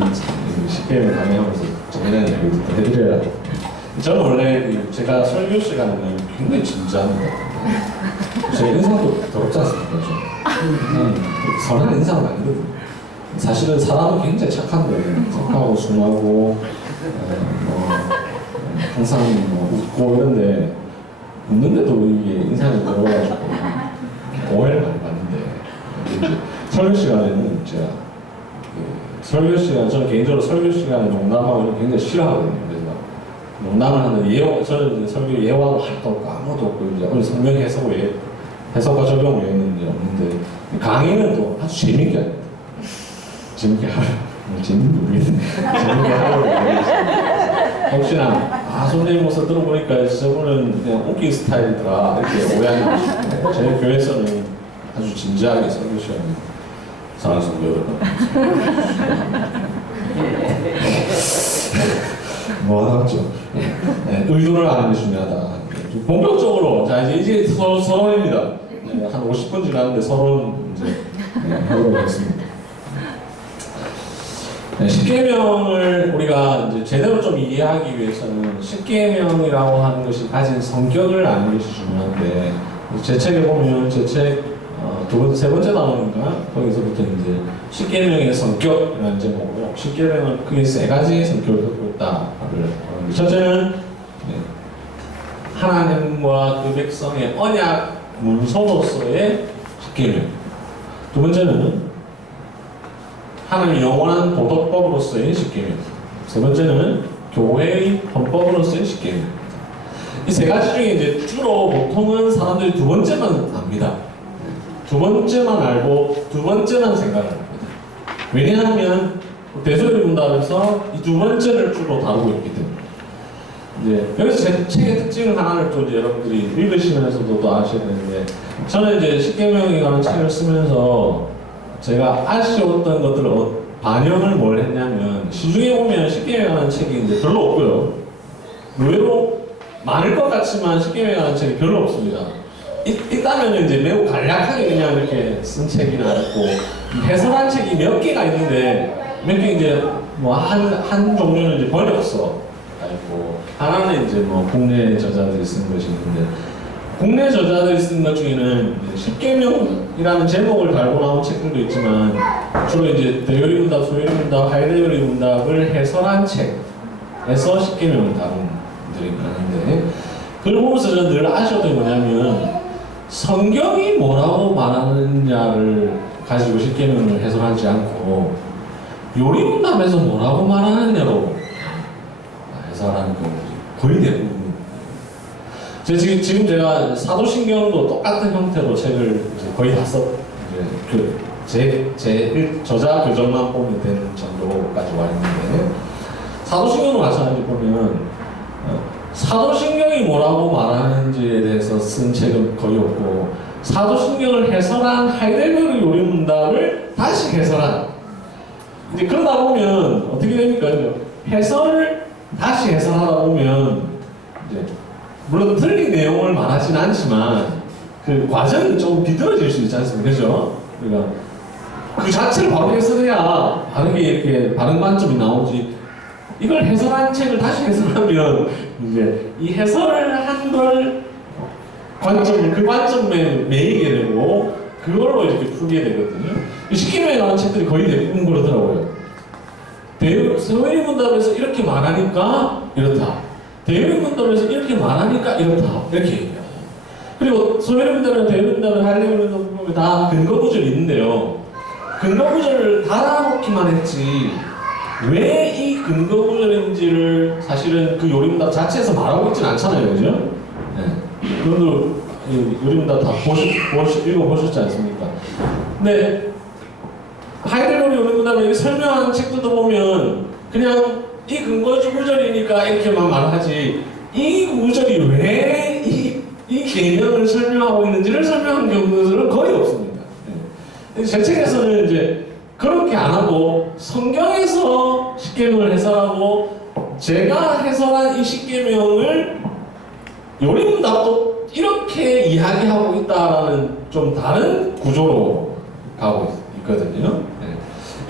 10개월 강의하면서 정리하는 얘기를 해드려야. 저는 원래 제가 설교 시간에는 굉장히 진지합니다. 제 인상도 더럽지 않습니까? 선한 인상은 아니거든요. 사실은 사람은 굉장히 착한데, 착하고 순하고, 항상 웃고 이런데, 웃는데도 이게 인상이 더러워가지고 오해를 많이 받는데, 설교 시간에는 제가 설교 시간, 저는 개인적으로 설교 시간에 농담하고 이런 거 굉장히 싫어하거든요. 그래서 농담을 하는데 저는 이제 설교 예화도 할거 없고 아무도 없고 이제 오늘 성경 해석과 적용 외에는 이제 없는데 강의는 또 아주 재밌게 합니다. 재밌게 하려고 재밌게 하려고 혹시나 선생님 모습 들어보니까 저분은 그냥 웃긴 스타일이더라 이렇게 오해하지 마시고 저희 교회에서는 아주 진지하게 설교 시간에 사랑하는 성도 여러분 뭐하죠? 네, 의도를 아는 게 중요하다. 본격적으로 자 이제 서론입니다. 네, 한 50분 지났는데 서론 이제 해보도록 하겠습니다. 네, 십계명을 우리가 이제 제대로 좀 이해하기 위해서는 십계명이라고 하는 것이 가진 성격을 아는 것이 중요한데 제 책에 보면 세 번째 단원인가 거기서부터 이제 십계명의 성격이라는 제목으로 십계명은 크게 세 가지 성격을 갖고 있다. 첫째는 하나님과 그 백성의 언약 문서로서의 십계명. 두 번째는 하나님의 영원한 도덕법으로서의 십계명. 세 번째는 교회의 헌법으로서의 십계명. 이 세 가지 중에 이제 주로 보통은 사람들이 두 번째만 압니다. 두 번째만 알고 두 번째만 생각을 합니다. 왜냐하면 대소리 문답에서 이 두 번째를 주로 다루고 있기 때문에. 이제 여기서 제 책의 특징을 하나를 또 이제 여러분들이 읽으시면서도 또 아셔야 되는데 저는 이제 십계명이라는 책을 쓰면서 제가 아쉬웠던 것들을 반영을 뭘 했냐면 시중에 보면 십계명이라는 책이 이제 별로 없고요. 의외로 많을 것 같지만 십계명이라는 책이 별로 없습니다. 있다면 이제 매우 간략하게 그냥 이렇게 쓴 책이나 있고 해설한 책이 몇 개가 있는데 몇 개 이제 뭐 한 종류는 이제 번역서 있고 하나는 이제 뭐 국내 저자들이 쓴 것이 있는데 국내 저자들이 쓴 것 중에는 십계명이라는 제목을 달고 나온 책들도 있지만 주로 이제 대요리 문답, 소요리 문답, 하이데요리 문답을 해설한 책에서 십계명을 다룬 분들이 많은데 그걸 보면서 저는 늘 아쉬웠던 게 뭐냐면 성경이 뭐라고 말하느냐를 가지고 십계명을 해설하지 않고 요리 문답에서 뭐라고 말하느냐로 해설하는 경우들이 거의 대부분. 지금 제가 사도신경도 똑같은 형태로 책을 이제 거의 다 제 저자 교정만 보면 되는 정도까지 와 있는데 사도신경도 마찬가지로 보면 사도신경이 뭐라고 말하는지에 대해서 쓴 책은 거의 없고 사도신경을 해설한 하이델베르 요리문답을 다시 해설한 이제 그러다 보면 어떻게 됩니까? 해설을 다시 해설하다 보면 이제 물론 틀린 내용을 말하진 않지만 그 과정이 좀 비뚤어질 수 있지 않습니까? 그죠? 그러니까 그 자체를 바로 해설해야 바르게 이렇게 바른 관점이 나오지 이걸 해설한 책을 다시 해설하면 이제 이 해설을 한 걸 그 관점에 매이게 되고 그걸로 이렇게 풀게 되거든요. 십계명에 나온 책들이 거의 대부분 그러더라고요. 소요리 문답에서 이렇게 말하니까 이렇다. 대요리 문답에서 이렇게 말하니까 이렇다. 이렇게 얘기해요. 그리고 소요리 문답이나 대요리 문답이나 하이데요리 문답 보면 다 근거 구절이 있는데요. 근거 구절을 달아놓기만 했지 왜 이 근거 구절인지를 사실은 그 요리문답 자체에서 말하고 있진 않잖아요, 그죠? 네. 여러분들 요리문답 다 읽어보셨지 않습니까? 근데 하이델베르 요리문답에 설명하는 책들도 보면 그냥 이 근거 구절이니까 이렇게만 말하지 이 구절이 왜 이 개념을 설명하고 있는지를 설명한 경우들은 거의 없습니다. 네. 제 책에서는 이제 그렇게 안 하고 성경에서 십계명을 해설하고 제가 해설한 이 십계명을 요리문답도 이렇게 이야기하고 있다라는 좀 다른 구조로 가고 있거든요. 네.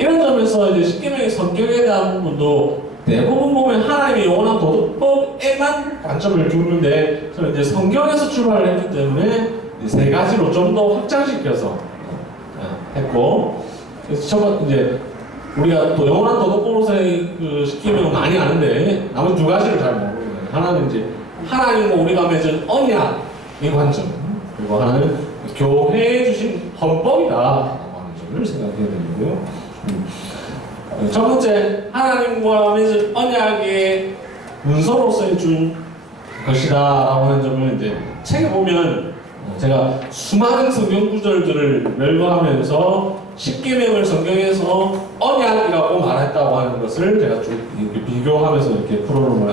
이런 점에서 이제 십계명의 성격에 대한 부분도 대부분 보면 하나님의 영원한 도덕법에만 관점을 두는데 저는 이제 성경에서 출발을 했기 때문에 세 가지로 좀 더 확장시켜서 했고, 그래서 첫 이제 우리가 또 영원한 도덕법으로서의 그 십계명은 많이 아는데 나머지 두 가지를 잘 모르는 거예요. 하나는 이제 하나님과 우리가 맺은 언약의 관점, 그리고 하나는 교회에 주신 헌법이다라고 하는 점을 생각해야 되는데요. 첫 번째, 하나님과 맺은 언약의 문서로서 준 것이다라고 하는 점을 이제 책에 보면 제가 수많은 성경 구절들을 멸거하면서 십계명을 성경에서 언약이라고 말했다고 하는 것을 제가 쭉 이렇게 비교하면서 이렇게 풀어놓은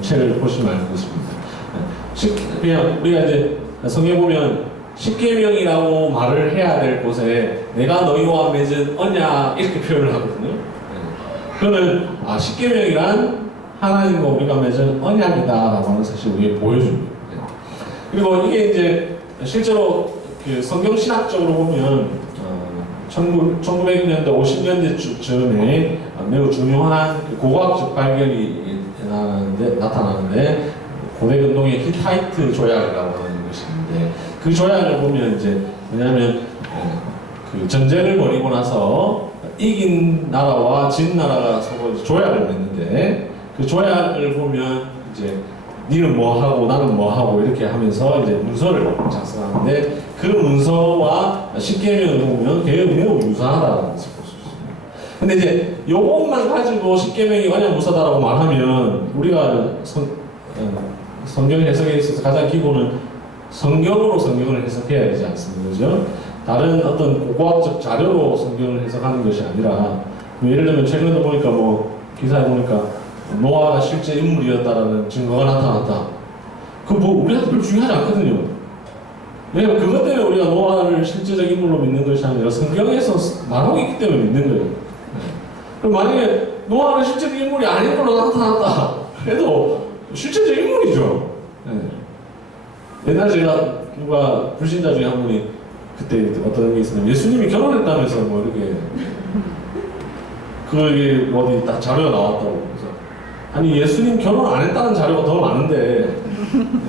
책을 보시면 알 것입니다. 그냥 우리가 이제 성경 보면 십계명이라고 말을 해야 될 곳에 내가 너희와 맺은 언약 이렇게 표현을 하거든요. 그거는 십계명이란 하나님과 우리가 맺은 언약이다라고 하는 사실을 우리에게 보여줍니다. 그리고 이게 이제 실제로 그 성경 신학적으로 보면 1900년대, 50년대쯤에 매우 중요한 고고학적 발견이 나타나는데 고대 근동의 히타이트 조약이라고 하는 것이 있는데 그 조약을 보면 이제 뭐냐면 그 전쟁을 벌이고 나서 이긴 나라와 진 나라가 서로 조약을 맺는데 그 조약을 보면 이제 니는 뭐 하고 나는 뭐 하고 이렇게 하면서 이제 문서를 작성하는데 그 문서와 십계명을 보면 매우 유사하다는 것을 볼 수 있습니다. 근데 이제 요것만 가지고 십계명이 언약 문서다라고 말하면 우리가 성경 해석에 있어서 가장 기본은 성경으로 성경을 해석해야 되지 않습니까? 그죠? 다른 어떤 고고학적 자료로 성경을 해석하는 것이 아니라 예를 들면 최근에도 보니까 뭐 기사에 보니까 노아가 실제 인물이었다라는 증거가 나타났다. 그 뭐 우리한테 별로 중요하지 않거든요. 왜냐면 그것 때문에 우리가 노아를 실제적 인물로 믿는 것이 아니라 성경에서 말하고 있기 때문에 믿는 거예요. 그럼 만약에 노아는 실제적 인물이 아닌 걸로 나타났다 해도 실제적 인물이죠. 옛날 제가 누가 불신자 중에 한 분이 그때 어떤 게 있었냐면 예수님이 결혼했다면서 뭐 이렇게 그게 어디 딱 자료가 나왔다고. 그래서 아니 예수님 결혼 안 했다는 자료가 더 많은데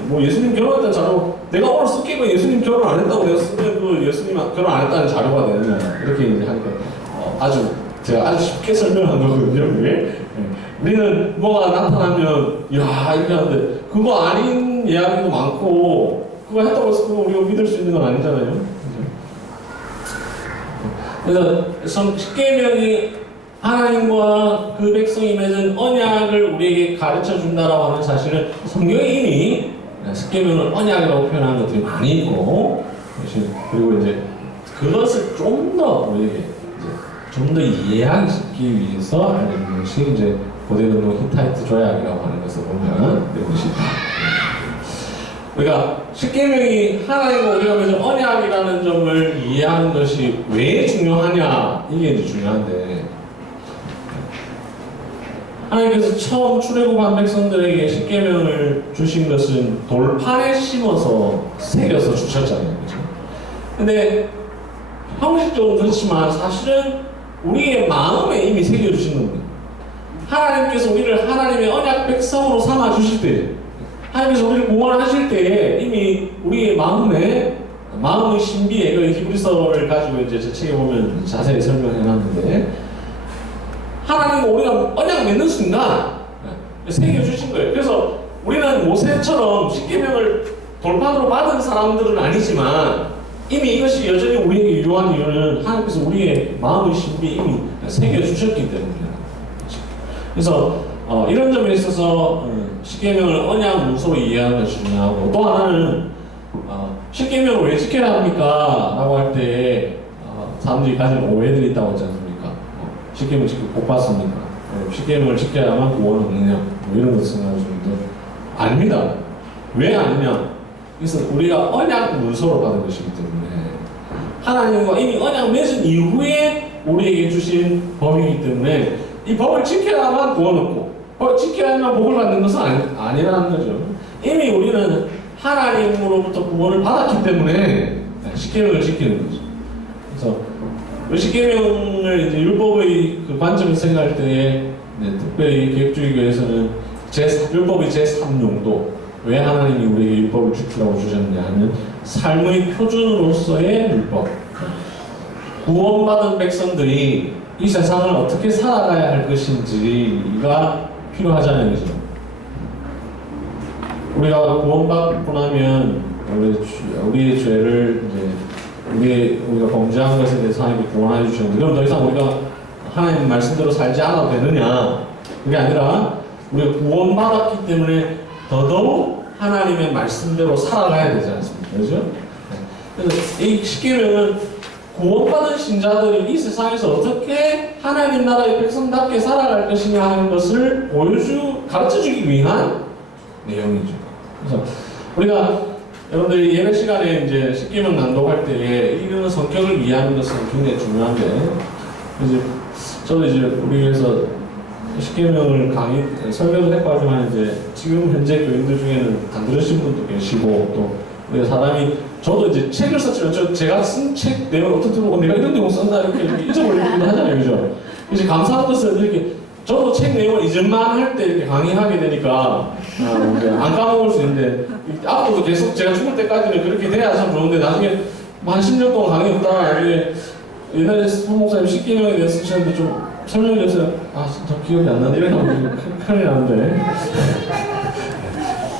뭐 예수님 결혼했다는 자료 내가 오늘 쓸게 그 예수님 결혼 안 했다고 내가 쓰면 그 예수님 결혼 안 했다는 자료가 되느냐 이렇게 이제 하니까 제가 아주 쉽게 설명한 거거든요. 그게 우리는 뭐가 나타나면 야 이렇게 하는데 그거 아닌 이야기도 많고 그거 했다고 해서 그거 우리가 믿을 수 있는 건 아니잖아요. 그래서 십계명이 하나님과 그 백성이 맺은 언약을 우리에게 가르쳐 준다라고 하는 사실은 성경에 이미 십계명을 언약이라고 표현하는 것들이 많이 있고 그리고 이제 그것을 좀 더 우리에게 좀 더 이해하기 쉽기 위해서 알려주는 것이 이제 고대 근동 히타이트 조약이라고 하는 것을 보면 그런 것이 있다. 그러니까 십계명이 하나님과 우리가 맺은 언약이라는 점을 이해하는 것이 왜 중요하냐 이게 이제 중요한데 하나님께서 처음 출애굽한 백성들에게 십계명을 주신 것은 돌판에 심어서 새겨서 주셨잖아요, 그렇죠? 근데 형식적으로 그렇지만 사실은 우리의 마음에 이미 새겨주신 겁니다. 하나님께서 우리를 하나님의 언약 백성으로 삼아 주실 때, 하나님께서 우리를 구원하실 때에 이미 우리의 마음의 신비에 그 히브리서를 가지고 이제 제 책에 보면 자세히 설명해놨는데. 하나님과 우리가 언약 맺는 순간 새겨주신 거예요. 그래서 우리는 모세처럼 십계명을 돌판으로 받은 사람들은 아니지만 이미 이것이 여전히 우리에게 유효한 이유는 하나님께서 우리의 마음의 신비에 이미 새겨주셨기 때문입니다. 그래서 이런 점에 있어서 십계명을 언약 문서로 이해하는 것이 중요하고 또 하나는 십계명을 왜 지켜야 합니까? 라고 할 때 사람들이 가진 오해들이 있다고 했지 않습니까? 십계명을 지키고 복 받습니까? 십계명을 지켜야만 구원 얻느냐? 뭐 이런 것을 생각하시는 분들 아닙니다. 왜 아니냐? 그래서 우리가 언약 문서로 받은 것이기 때문에 하나님과 이미 언약 맺은 이후에 우리에게 주신 법이기 때문에 이 법을 지켜야만 구원 얻고 법을 지켜야만 복을 받는 것은 아니라는 거죠. 이미 우리는 하나님으로부터 구원을 받았기 때문에 십계명을 지키는 거죠. 그래서 십계명을 이제 율법의 그 관점에서 생각할 때에 특별히 개혁주의교에서는 율법의 제3용도, 왜 하나님이 우리에게 율법을 지키라고 주셨느냐 하면 삶의 표준으로서의 율법. 구원받은 백성들이 이 세상을 어떻게 살아가야 할 것인지가 필요하잖아요, 그죠? 우리가 구원받고 나면 우리의 죄를 이제 우리가 범죄한 것에 대해서 하나님이 구원해 주셨는데, 그럼 더 이상 우리가 하나님 말씀대로 살지 않아도 되느냐? 그게 아니라 우리가 구원받았기 때문에 더더욱 하나님의 말씀대로 살아가야 되지 않습니까? 그죠? 그래서 이 십계명은 구원받은 신자들이 이 세상에서 어떻게 하나님 나라의 백성답게 살아갈 것이냐 하는 것을 가르쳐주기 위한 내용이죠. 그래서 우리가 여러분들이 예배 시간에 이제 십계명 낭독할 때에 이런 성격을 이해하는 것은 굉장히 중요한데, 이제 저도 이제 우리 위해서 십계명을 설교도 했고 하지만 이제 지금 현재 교인들 중에는 안 들으신 분도 계시고, 또 우리 사람이 저도 이제 책을 썼지만 제가 쓴 책 내용 어떻게 보고 내가 이런 내용 썼나 이렇게 잊어버리기도 하잖아요, 그죠? 이제 감사한 것은 이렇게 저도 책 내용을 잊을만 할 때 이렇게 강의하게 되니까 안 까먹을 수 있는데, 앞으로도 계속 제가 죽을 때까지는 그렇게 돼야 참 좋은데, 나중에 한 10년 동안 강의했다가 옛날에 손 목사님 십계명에 대해서 쓰셨는데 좀 설명해 주세요. 저 기억이 안 나네. 이렇게 하면 큰일 나는데.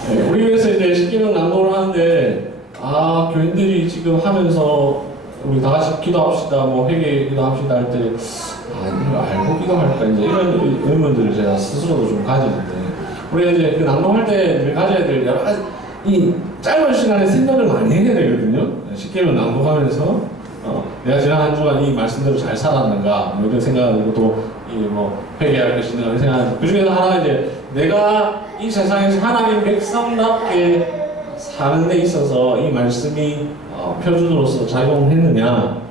네, 우리 위해서 이제 십계명 낭독을 하는데, 교인들이 지금 하면서 우리 다 같이 기도합시다, 뭐 회개 기도합시다 할 때, 이거 알고 기도할까, 이제 이런 의문들을 제가 스스로도 좀 가지는데, 우리가 이제 그 낭독할 때 늘 가져야 될 여러 가지, 이 짧은 시간에 생각을 많이 해야 되거든요. 십계명 낭독하면서, 내가 지난 한 주간 이 말씀대로 잘 살았는가, 뭐 이런 생각하고 또, 회개할 것인가, 이런 생각. 그 중에서 하나가 이제, 내가 이 세상에서 하나님 백성답게 사는 데 있어서 이 말씀이 표준으로서 작용했느냐,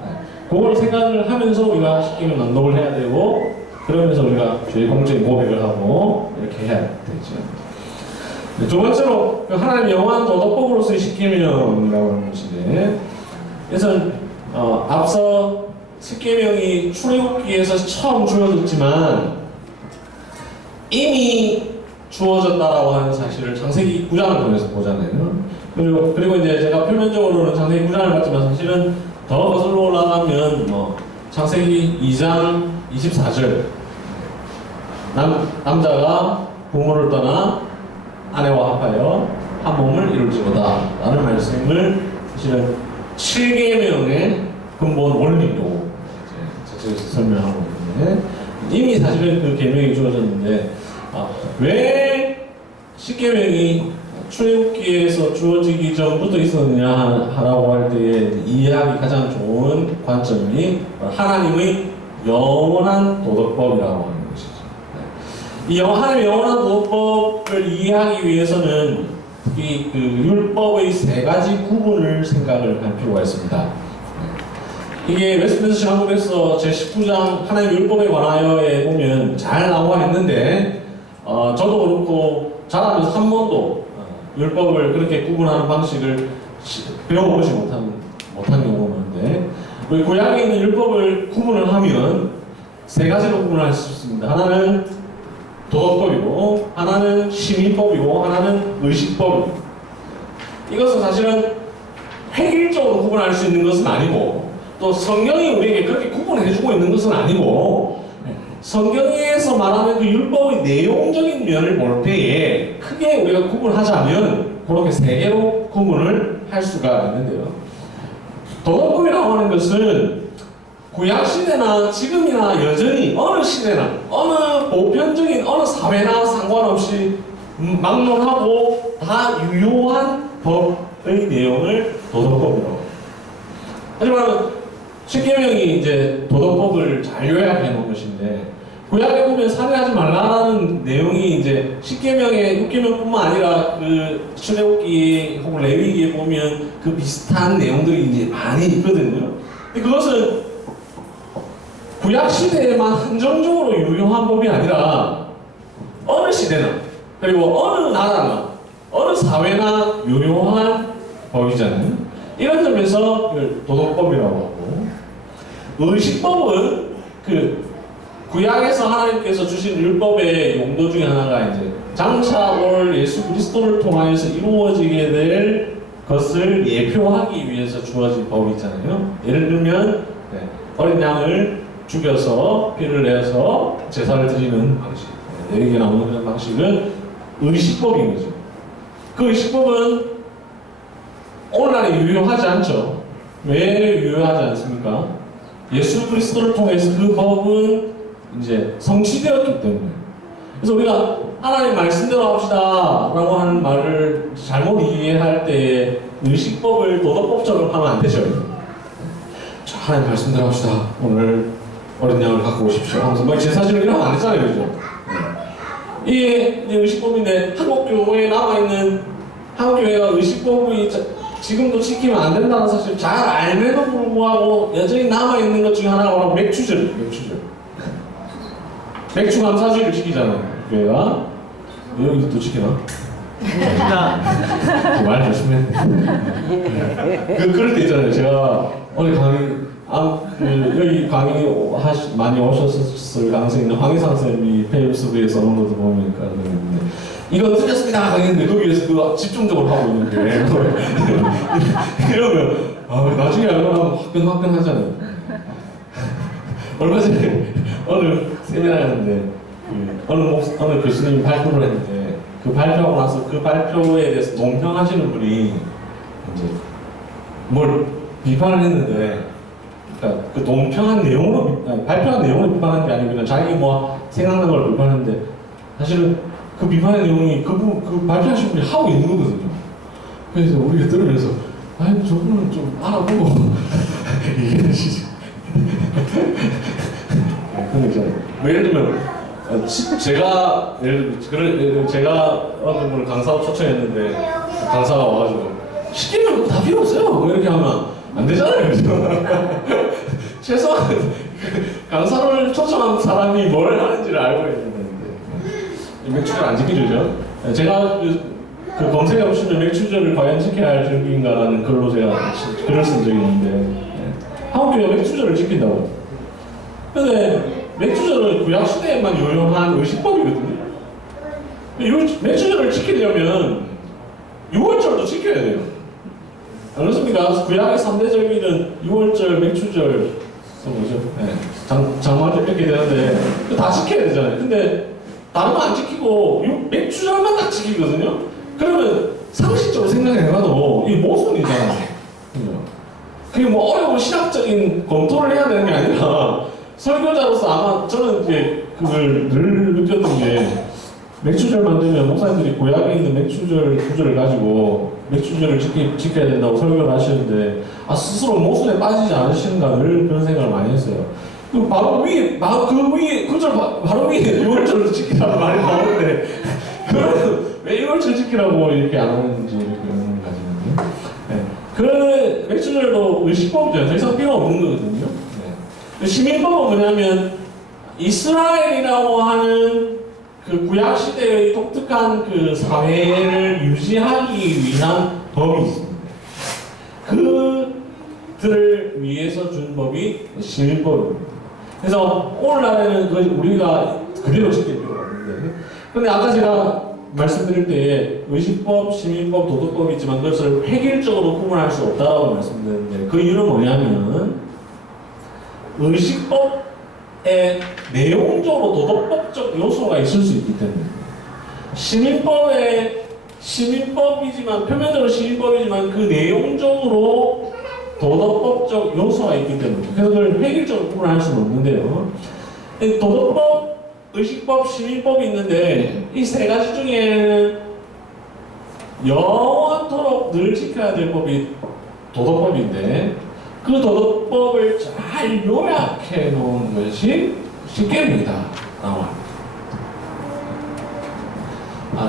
그걸 생각을 하면서 우리가 십계명 낭독을 해야 되고, 그러면서 우리가 죄의 공적인 고백을 하고 이렇게 해야 되죠. 두 번째로 하나님 영원한 도덕법으로서의 십계명이라고 하는 것인데, 그래서 앞서 십계명이 출애굽기에서 처음 주어졌지만 이미 주어졌다라고 하는 사실을 창세기 9장을 통해서 보잖아요. 그리고 이제 제가 표면적으로는 창세기 9장을 봤지만 사실은 더 거슬러 올라가면 창세기 2장 24절, 남자가 부모를 떠나 아내와 합하여 한 몸을 이룰지어다 라는 말씀을 사실은 7계명의 근본 원리로 저쪽에서 설명하고 있는데, 이미 사실은 그 계명이 주어졌는데 왜 십계명이 출애굽기에서 주어지기 전부터 있었느냐라고 할 때에 이해하기 가장 좋은 관점이 하나님의 영원한 도덕법이라고 하는 것이죠. 이 하나님의 영원한 도덕법을 이해하기 위해서는 이 율법의 세 가지 구분을 생각을 할 필요가 있습니다. 이게 웨스트민스터 신학문에서 제19장 하나님의 율법에 관하여에 보면 잘 나와 있는데, 저도 그렇고 자라면서 한 번도 율법을 그렇게 구분하는 방식을 배워보지 못한 경우가 많은데, 우리 구약에 있는 율법을 구분을 하면 세 가지로 구분할 수 있습니다. 하나는 도덕법이고, 하나는 시민법이고, 하나는 의식법입니다. 이것은 사실은 획일적으로 구분할 수 있는 것은 아니고, 또 성경이 우리에게 그렇게 구분해주고 있는 것은 아니고, 성경에서 말하는 그 율법의 내용적인 면을 볼 때에 크게 우리가 구분하자면 그렇게 세 개로 구분을 할 수가 있는데요. 도덕법이라고 하는 것은 구약시대나 지금이나 여전히 어느 시대나 어느 보편적인 어느 사회나 상관없이 막론하고 다 유효한 법의 내용을 도덕법이라고 합니다. 하지만 십계명이 이제 도덕법을 잘 요약해 놓은 것인데, 구약에 보면 살인하지 말라라는 내용이 이제 십계명에 6계명뿐만 아니라 그 출애굽기 혹은 레위기에 보면 그 비슷한 내용들이 이제 많이 있거든요. 근데 그것은 구약 시대에만 한정적으로 유효한 법이 아니라 어느 시대나 그리고 어느 나라나 어느 사회나 유효한 법이잖아요. 이런 점에서 도덕법이라고 하고, 의식법은 그 구약에서 하나님께서 주신 율법의 용도 중에 하나가 이제 장차 올 예수 그리스도를 통하여서 이루어지게 될 것을 예표하기 위해서 주어진 법이 있잖아요. 예를 들면 어린 양을 죽여서 피를 내서 제사를 드리는 방식, 내리게 나오는 방식은 의식법인 거죠. 그 의식법은 오늘날에 유효하지 않죠. 왜 유효하지 않습니까? 예수 그리스도를 통해서 그 법은 이제 성취되었기 때문에. 그래서 우리가 하나님 말씀대로 합시다 라고 하는 말을 잘못 이해할 때 의식법을 도덕법처럼 하면 안 되죠. 자, 하나님 말씀대로 합시다. 오늘 어린 양을 갖고 오십시오 하면서 막 제사지를 이러면 안 되잖아요. 그죠? 이게 의식법인데 한국 교회에 남아있는 한국 교회가 의식법이 지금도 지키면 안 된다는 사실 잘 알면도 불구하고 여전히 남아있는 것 중에 하나가 바로 맥주절. 맥주 감사주의를 지키잖아요. 교회가. 여기 또 지키나? 말 조심해. 그럴 때 있잖아요. 제가 오늘 여기 강의 많이 오셨을 가능성이 있는 황희상 쌤이 페이스북에 써놓은 것도 보니까 이거 틀렸습니다 했는데 거기에서 그 집중적으로 하고 있는데 이러면 나중에 알고 나면 화끈화끈하잖아요. 얼마 전에 어느 세미나였는데 어느 교수님이 발표를 했는데 그 발표하고 나서 그 발표에 대해서 논평하시는 분이 이제 뭘 비판을 했는데 그러니까 그 논평한 내용으로 발표한 내용을 비판한 게 아니고 그냥 자기 뭐 생각난 걸 비판하는데 사실은 그 비판의 내용이 그 발표하신 분이 하고 있는 거거든요. 그래서 우리가 들으면서 아니 저분은 좀 알아보고 얘기하시죠. 근데 이제 뭐 예를 들면 제가 어떤 분을 강사로 초청했는데 강사가 와가지고 시키면 다 필요 없어요. 뭐 이렇게 하면 안 되잖아요. 최소한 강사를 초청한 사람이 뭘 하는지를 알고 있는 건데 맥주절 안 지켜주죠. 제가 그 검색해 보시면 맥주절을 과연 지켜야 할 준비인가라는 글로 제가 글을 쓴 적이 있는데 한국교회가 맥주절을 지킨다고. 근데 맥주절은 구약시대에만 유효한 의식법이거든요. 맥주절을 지키려면 6월절도 지켜야 돼요. 안 그렇습니까? 구약의 3대 절기는 6월절, 맥주절, 뭐죠? 장마절 이렇게 되는데 다 지켜야 되잖아요. 근데 다른 거 안 지키고 맥주절만 딱 지키거든요. 그러면 상식적으로 생각해봐도 이게 모순이잖아요. 그게 뭐 어려운 신학적인 검토를 해야 되는 게 아니라 설교자로서 아마 저는 이제 그걸 늘 느꼈던 게 맥주절 만들면 목사님들이 구약에 있는 맥주절 구절을 가지고 맥주절을 지켜야 된다고 설교를 하시는데 스스로 모순에 빠지지 않으시는가 늘 그런 생각을 많이 했어요. 바로 위에 구절 바로 위에 6월절을 지키라는 말이 나오는데 그러면 왜 6월절 지키라고 이렇게 안 하는지 그런 가지는데 그 맥주절도 의식법이죠. 더 이상 필요 없는 거거든요. 시민법은 뭐냐면 이스라엘이라고 하는 그 구약 시대의 독특한 그 사회를 유지하기 위한 법이 있습니다. 그들을 위해서 준 법이 시민법입니다. 그래서 오늘날에는 우리가 그대로 지킬 필요가 없는데, 근데 아까 제가 말씀드릴 때에 의식법, 시민법, 도덕법이 있지만 그것을 획일적으로 구분할 수 없다고 말씀드렸는데 그 이유는 뭐냐면 의식법에 내용적으로 도덕법적 요소가 있을 수 있기 때문에 시민법이지만 표면적으로 시민법이지만 그 내용적으로 도덕법적 요소가 있기 때문에 그래서 그걸 획일적으로 구분할 수는 없는데요. 도덕법, 의식법, 시민법이 있는데 이 세 가지 중에는 영원토록 늘 지켜야 될 법이 도덕법인데 그 도덕법을 잘 요약해 놓은 것이 십계명이다 나와요.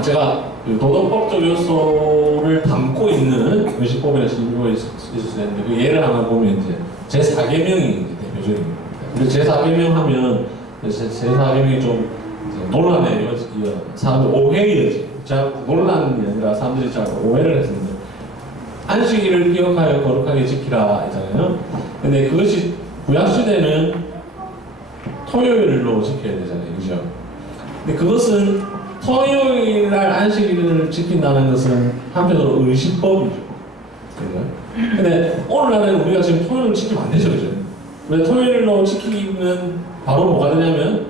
제가 도덕법적 요소를 담고 있는 의식법이나 시민법이 있을 수 있는데 그 예를 하나 보면 이제 제4계명이 대표적입니다. 근데 제4계명 하면 제4계명이 좀 논란에 사람들 오해이지. 논란이 아니라 사람들이 잘 오해를 했습니다. 안식일을 기억하여 거룩하게 지키라 했잖아요. 근데 그것이 구약시대는 토요일로 지켜야 되잖아요. 그죠? 근데 그것은 토요일날 안식일을 지킨다는 것은 한편으로 의식법이죠. 그죠? 근데 오늘날에는 우리가 지금 토요일을 지키면 안 되죠. 그죠? 왜 토요일로 지키면 바로 뭐가 되냐면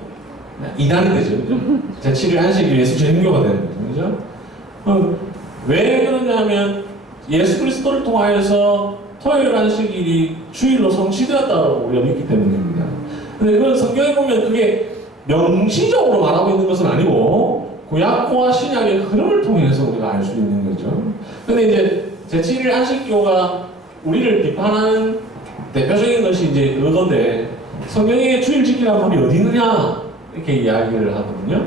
이단이 되죠. 그죠? 제7일 안식일에 수제행교가 되는 거죠. 그죠? 왜 그러냐면 예수 그리스도를 통하여서 토요일 안식일이 주일로 성취되었다고 우리가 믿기 때문입니다. 근데 그 성경에 보면 그게 명시적으로 말하고 있는 것은 아니고 구약과 신약의 흐름을 통해서 우리가 알 수 있는 거죠. 근데 이제 제7일 안식교가 우리를 비판하는 대표적인 것이 이제 그건데 성경에 주일 지키라는 말이 어디 있느냐 이렇게 이야기를 하거든요.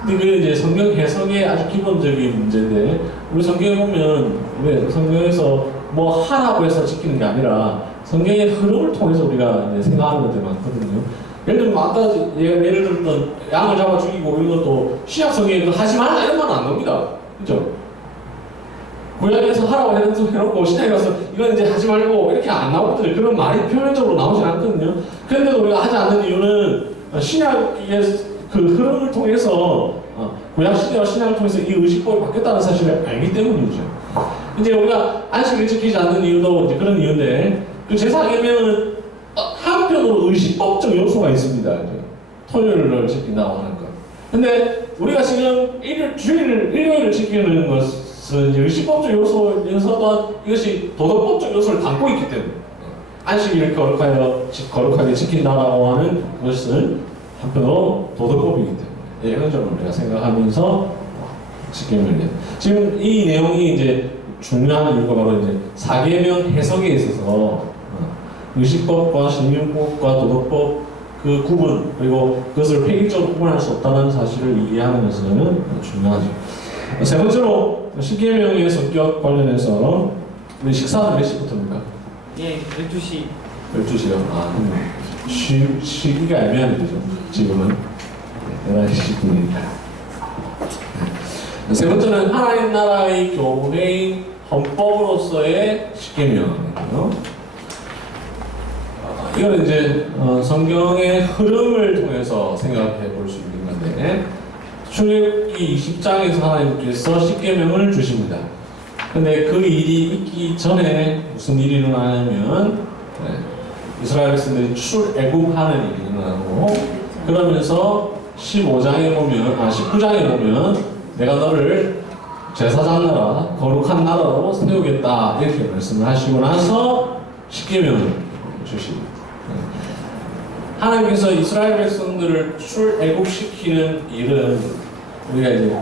근데 그게 이제 성경 해석의 아주 기본적인 문제인데 우리 성경에 보면 왜 성경에서 뭐 하라고 해서 지키는 게 아니라 성경의 흐름을 통해서 우리가 이제 생각하는 것들이 많거든요. 예를 들면 아까 예를 들었던 양을 잡아 죽이고 이런 것도 신약 성경에 하지 말라 이런 말은 안 나옵니다. 그죠? 구약에서 하라고 해놓고 신약에 가서 이건 이제 하지 말고 이렇게 안 나오거든요. 그런 말이 표면적으로 나오진 않거든요. 그런데도 우리가 하지 않는 이유는 신약의 그 흐름을 통해서 구약 시대와 신약을 통해서 이 의식법이 바뀌었다는 사실을 알기 때문이죠. 이제 우리가 안식을 지키지 않는 이유도 이제 그런 이유인데 그 제사계명은 한편으로 의식법적 요소가 있습니다. 이제 토요일을 지킨다고 하는 것. 근데 우리가 지금 일요일을 지키는 것은 의식법적 요소면서도 이것이 도덕법적 요소를 담고 있기 때문에 안식일을 거룩하게 지킨다라고 하는 것은 한편으로 도덕법이기 때문에 이런 점을 우리가 생각하면서 지키면 돼요. 지금 이 내용이 이제 중요한 이유가 바로 이제 사계명 해석에 있어서 의식법과 신명법과 도덕법 그 구분 그리고 그것을 획일적으로 구분할 수 없다는 사실을 이해하는 것은 중요하죠. 세 번째로 십계명의 성격 관련해서 우리 식사는 몇 시부터입니까? 예, 12시. 12시요? 아, 쉬기가 애매한 거죠. 지금은 11시 10분이니까. 세 번째는 하나님 나라의 교회의 헌법으로서의 십계명이에요. 이거는 이제 성경의 흐름을 통해서 생각해 볼 수 있는 건데 출애굽기 20장에서 하나님께서 십계명을 주십니다. 근데 그 일이 있기 전에 무슨 일이 일어나냐면 이스라엘 백성들이 출애굽하는 일이 일어나고 그러면서 19장에 보면 내가 너를 제사장 나라, 거룩한 나라로 세우겠다 이렇게 말씀을 하시고 나서 십계명을 주십니다. 하나님께서 이스라엘 백성들을 출애굽시키는 일은 우리가 이제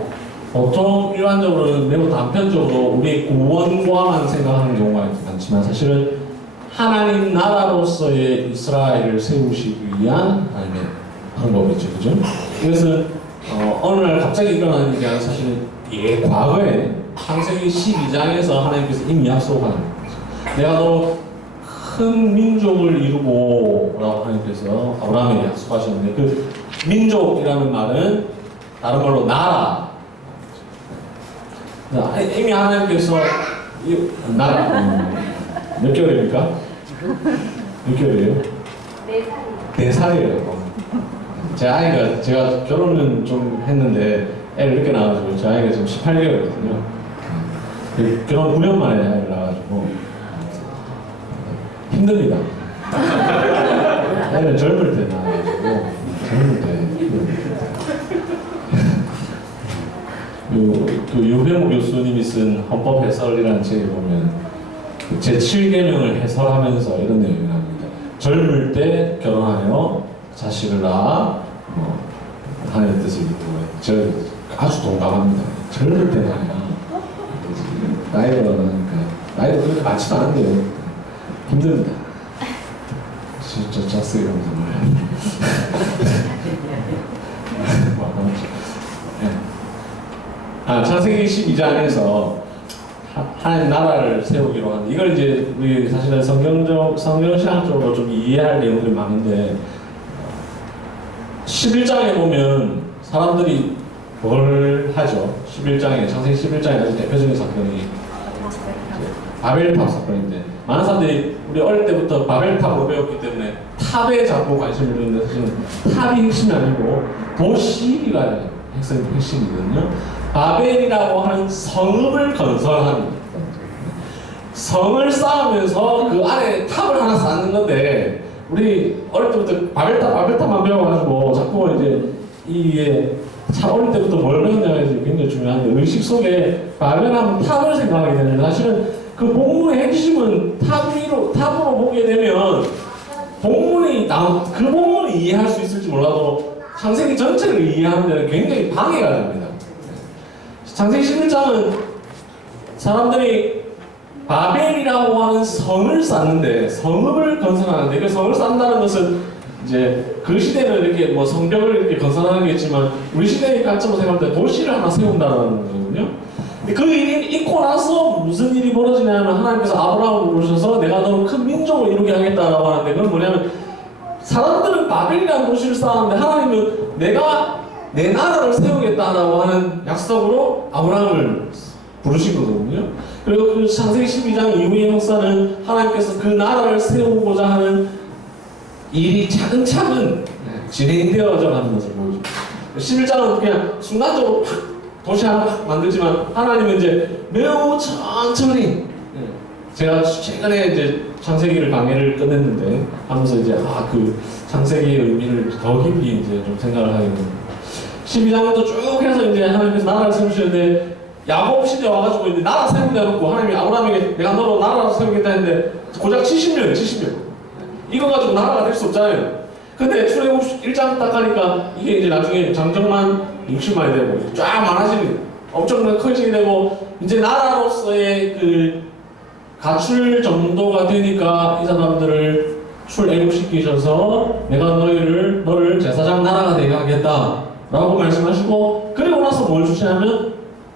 보통 일반적으로는 매우 단편적으로 우리의 구원과만 생각하는 경우가 많지만 사실은 하나님 나라로서의 이스라엘을 세우시기 위한 하나님의 방법이죠. 그죠? 이것은 어느 날 갑자기 일어나는 일이 아니라 사실은 과거에 창세기 12장에서 하나님께서 이미 약속하는 거죠. 내가 너 큰 민족을 이루고 라고 하나님께서 아브라함에게 약속하셨는데 그 민족이라는 말은 다른 말로 나라. 이미 하나님께서 나라 몇 개월입니까? 몇 개월이에요? 4살이에요. 제가 결혼은 좀 했는데 애를 늦게 낳아가지고 제 아이가 지금 18개월이거든요. 결혼 9년 만에 애를 낳아가지고 힘듭니다. 애는 젊을 때 낳아가지고 젊을 때 그 유병우 교수님이 쓴 헌법 해설이라는 책에 보면 제7계명을 해설하면서 이런 내용이 나옵니다. 젊을 때 결혼하여 자식을 낳아 하나님의 뜻을 이루고 저 아주 동감합니다. 젊을 때는 나이가 많으니까 나이도 그렇게 많지도 않은데요. 힘듭니다. 진짜 자스 이러면서 창세기 12장에서 하나님 나라를 세우기로 한 이걸 이제 우리 사실은 성경신학적으로 좀 이해할 내용들이 많은데 11장에 보면 사람들이 뭘 하죠? 11장에 창세기 11장에 아주 대표적인 사건이 바벨탑 사건인데 많은 사람들이 우리 어릴 때부터 바벨탑으로 배웠기 때문에 탑에 자꾸 관심을 두는데 사실은 탑이 핵심이 아니고 도시가 핵심이거든요. 바벨이라고 하는 성읍을 건설합니다. 성을 쌓으면서 그 안에 탑을 하나 쌓는 건데 우리 어릴 때부터 바벨탑만 배워가지고 자꾸 이제 이게 참 어릴 때부터 뭘 배웠냐가 굉장히 중요한데 의식 속에 바벨하면 탑을 생각하게 되는데 사실은 그 본문의 핵심은 탑으로 보게 되면 그 본문을 이해할 수 있을지 몰라도 창세기 전체를 이해하는 데는 굉장히 방해가 됩니다. 창세기 11장은 사람들이 바벨이라고 하는 성을 쌓는데 성읍을 건설하는데 그 성을 쌓는다는 것은 이제 그 시대는 이렇게 뭐 성벽을 이렇게 건설하는 게 있지만 우리 시대의 관점으로 생각할 때 도시를 하나 세운다는 거거든요. 근데 그 일이 있고 나서 무슨 일이 벌어지냐면 하나님께서 아브라함을 부르셔서 내가 너를 큰 민족을 이루게 하겠다라고 하는데 그건 뭐냐면 사람들은 바벨이라는 도시를 쌓았는데 하나님은 내가 내 나라를 세우겠다라고 하는 약속으로 아브라함을 부르신 거거든요. 그리고 그 창세기 12장 이후의 역사는 하나님께서 그 나라를 세우고자 하는 일이 차근차근 진행되어져 가는 것을 보여줍니다. 11장은 그냥 순간적으로 팍 도시 하나 팍 만들지만 하나님은 이제 매우 천천히 제가 최근에 이제 창세기를 강의를 끝냈는데 하면서 이제 그 창세기의 의미를 더 깊이 이제 좀 생각을 하게 됩니다. 12장부터 쭉 해서 이제 하나님께서 나라를 세우시는데 야곱 시대 와가지고 이제 나라 세우게 해놓고 하나님이 아브라함에게 내가 너로 나라를 세우겠다 했는데 고작 70년 이거 가지고 나라가 될 수 없잖아요. 근데 출애굽 1장 딱 하니까 이게 이제 나중에 장정만 60만이 되고 쫙 많아지는 엄청나게 커지게 되고 이제 나라로서의 그 가출 정도가 되니까 이 사람들을 출애굽시키셔서 내가 너를 제사장 나라가 되게 하겠다 라고 말씀하시고 그리고 나서 뭘 주시냐면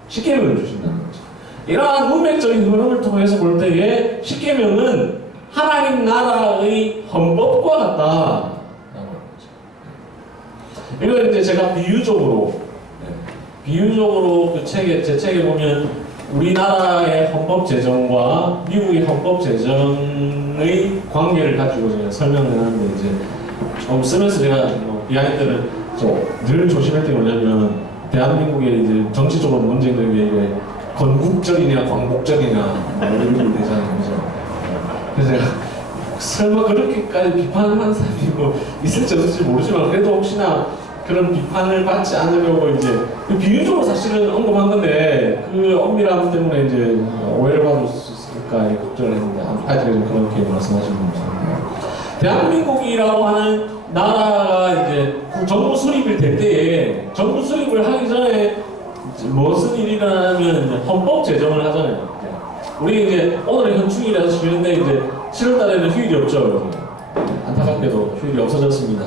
십계명을 주신다는 거죠. 이러한 문맥적인 흐름을 통해서 볼 때에 십계명은 하나님 나라의 헌법과 같다라고 하는 거죠. 이걸 이제 제가 비유적으로 제 책에 보면 우리나라의 헌법 제정과 미국의 헌법 제정의 관계를 가지고 제가 설명을 하는데 이제 쓰면서 제가 비하인드를 늘 조심할 게 뭐냐면 대한민국의 이제 정치적으로 문제인 게 건국적이냐 광복적이냐 이런 게 되잖아요. 그래서 제가 설마 그렇게까지 비판하는 사람이 뭐 있을지 없을지 모르지만 그래도 혹시나 그런 비판을 받지 않으려고 이제 비유적으로 사실은 언급한 건데 그 엄밀함 때문에 이제 오해를 받을 수 있을까 걱정을 했는데 아직은 그렇게 말씀하시는 겁니다. 대한민국이라고 하는 나라가 이제 정부 수립이 될 때에 정부 수립을 하기 전에 무슨 일이 일어나면 이제 헌법 제정을 하잖아요. 우리 이제 오늘은 현충일이라서 쉬는데 이제 7월 달에는 휴일이 없죠. 안타깝게도 휴일이 없어졌습니다.